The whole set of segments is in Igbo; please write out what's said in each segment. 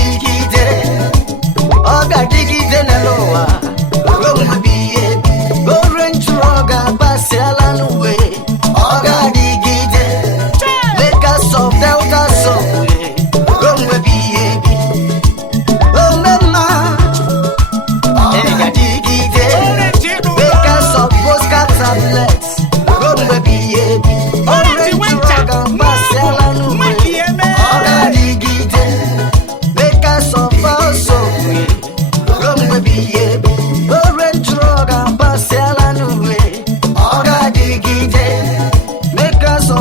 digide, oga digide neloa, goma biye, orange roga pasiala nuwe, oga digide, Lakers of Delta Subway, goma biye, omema, ega digide, Lakers of Bosca tablets, goma biye, orange roga pasiala nuwe.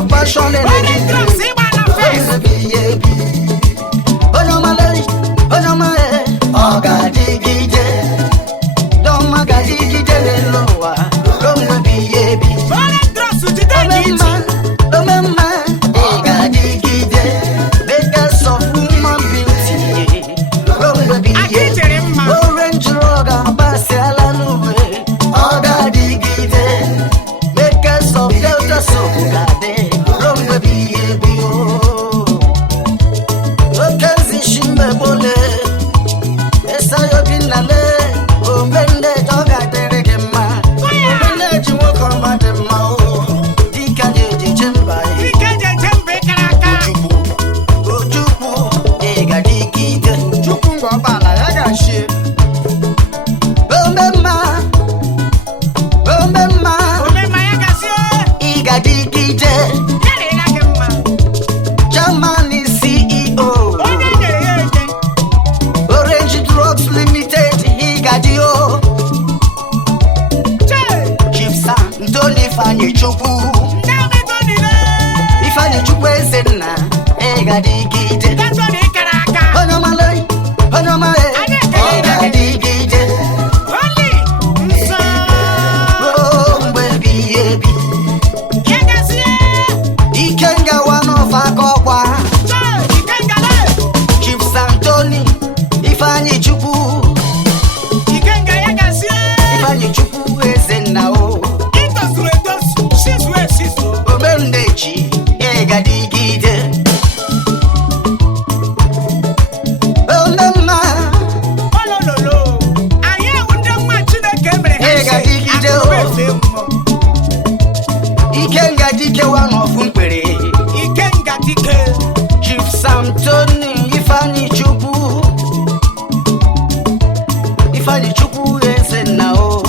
Passion and energy. Germany CEO, Orange Drugs Limited, Higadio, Chief Santoni Ifani Chukwu, Ifani Chukwu Ezenna, Higadigide, Onomalai, Higadigide, oh baby, Ikenga one of Akokwa, Chief Santoni Ifani Chukwu, Ifani Chukwu Ezenna o, Omendechi Higadigide, Onema Higadigide o, Ikenga dike one of Mkwere, Chief Santoni Ifani Chukwu Ezenna o,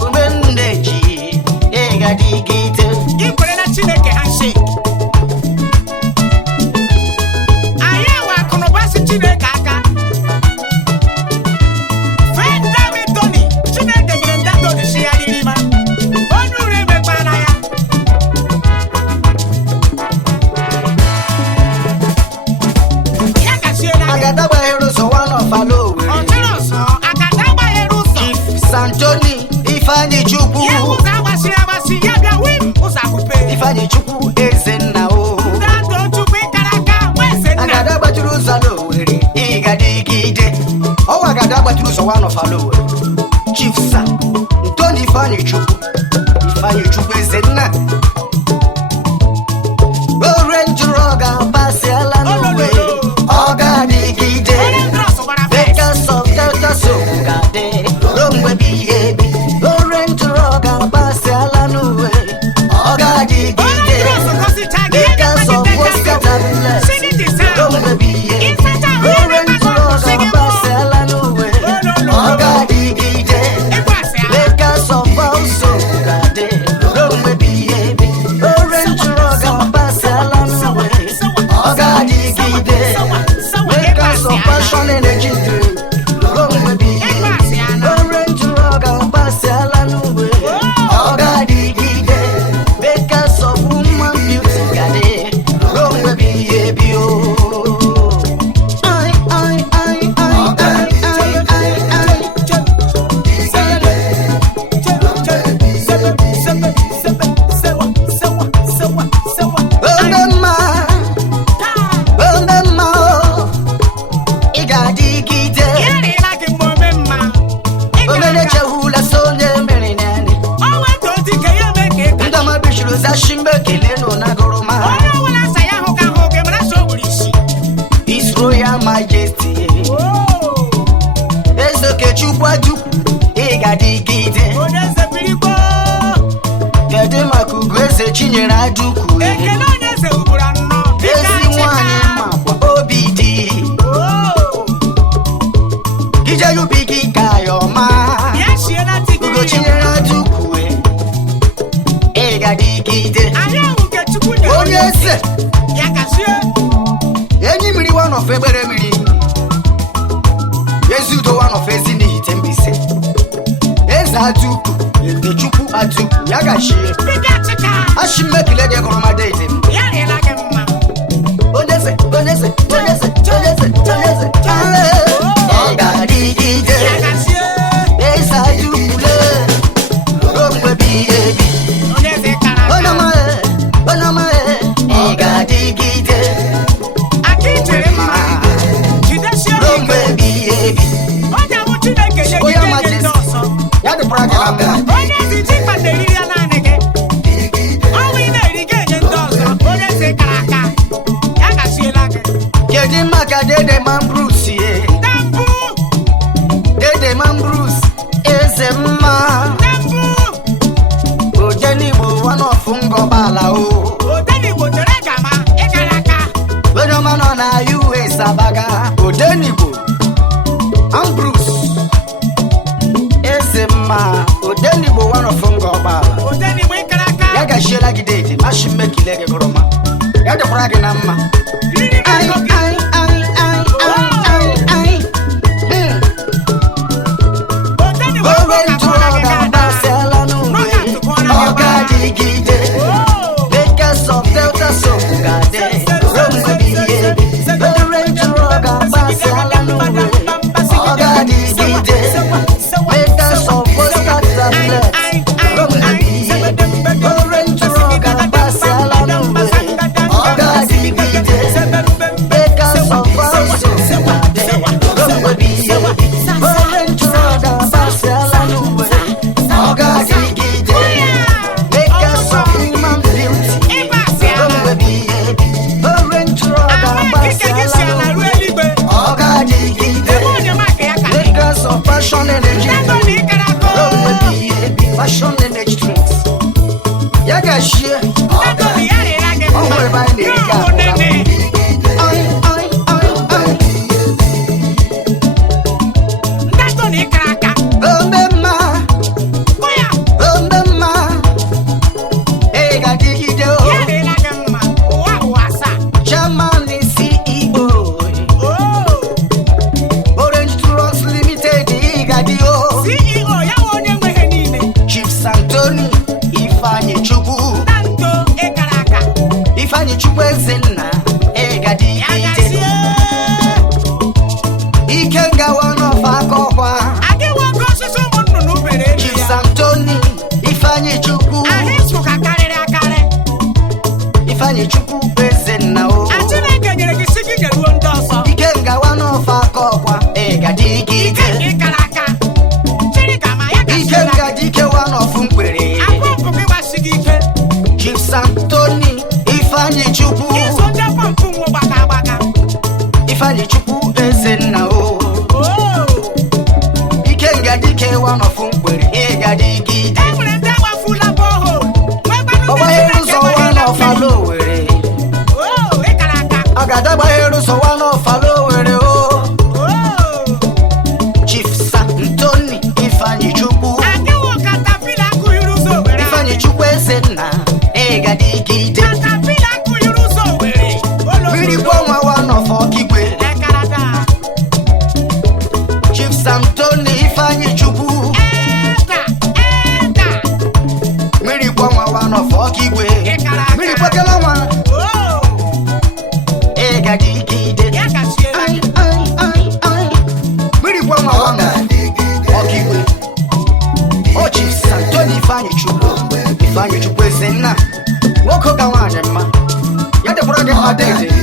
Omendechi Higadigide, Agadagba Heroes one of Alowe, Chief Santoni Ifani Chukwu, Ifani Chukwu Ezenna o, Agadagba Heroes Alowe, Higadigide, oh Agadagba Heroes one of Alowe, Chief Santoni Ifani Chukwu Ezenna, Orange Roga Pasiala nuwe, Oga digide, Lakers of Delta Subway, Romwe biye, Orange Roga Pasiala nuwe, Oga digide, Lakers of Bosca tablets, Romwe biye, Orange Roga Pasiala nuwe, Oga digide, Lakers of Subway, Romwe biye. Royal Majesty. Ezokechukwu Ojukwu ịgadigide. Kedu maka ugo eze Chinyere Ajukwu? Ezi nwanyị makwa obi dị. Ije yubi gị ka yọma. Ugo Chinyere Ajukwu ịgadigide. Onye eze enyi mmiri one of egbere mmiri. Ezudo one of ezi n'ite Mbaise. Eze Ajukwu Chukwu Ajukwu ya gashie. Ashimekile de koromade ite. Oneze. Ịgadigide. Eze Ajukwu le. Romwe biyebi. Onama ịgadigide. Romwe biyebi. Royal Majesty. Ya de praga na mbela. Kedu maka Dede Man Bruce ye? Dede Man Bruce eze mma. Odenigbo one of Ngobala o. Onye ọma nọ na US Abaga. Odenigbo Man Bruce eze mma. Odenigbo one of Ngobala. Ya gashiela gị date Ashimekile gị koroma. Ya dekwara gị na mma. Fashion energy drinks. Ya gashie. Onwe ba ni ga. Ndato ni kraka. Omema. Ịgadigide o. Ya de la gemma. Wasa. Chairman CEO. Orange Trust Limited Igadio. CEO ya onye nwe niile. Chief Santoni Ifeanyi Chukwu. Tanto ekaraka. Ifeanyi Chukwu Ezenna ịgadigide. Ikenga one of Akokwa. Adewo gosusu munu bere. Chief Santoni Ifeanyi Chukwu. Ahisu kakarere akare. Ifeanyi Chukwu Ezenna o. Atineke nyere gị sigi nyeruo ndị ọsọ. Ikenga one of Akokwa ịgadigide. Ekaraka. Chiri kama ya ka. Ikenga dike one of Mkwere. Apọmpụ gị gbasigi ike. Chief Santoni Ifeanyi Chukwu. Iso ndị pọmpụ nwo gbaka. Ifeanyi Chukwu Ezenna o. Ikenga dike one of Mkwere ịgadigide. Enwere ndị agbafula boho. Ọgbaghere ụzọ one of Alowere. Ekaraka. Agada gbaghere ụzọ one of Alowere o. Chief Santoni Ifeanyi Chukwu. Adewo katapila akụghịrị ụzọ were. Ifeanyi Chukwu Ezenna ịgadigide. Katapila akụghịrị ụzọ were. Mmiri gbanwa one of Okigwe. Ekaraka. Chief Santoni Ifeanyi Chukwu. Mmiri gbanwa one of Okigwe. Ekaraka. Mmiri kwekela nwa ịgadigide. Mmiri gbanwa one of Okigwe. O Chief Santoni Ifeanyi Chukwu. Ifeanyi Chukwu Ezenna. Nwoke ka nwaanyị mma. Ya dekwara gị mma dede.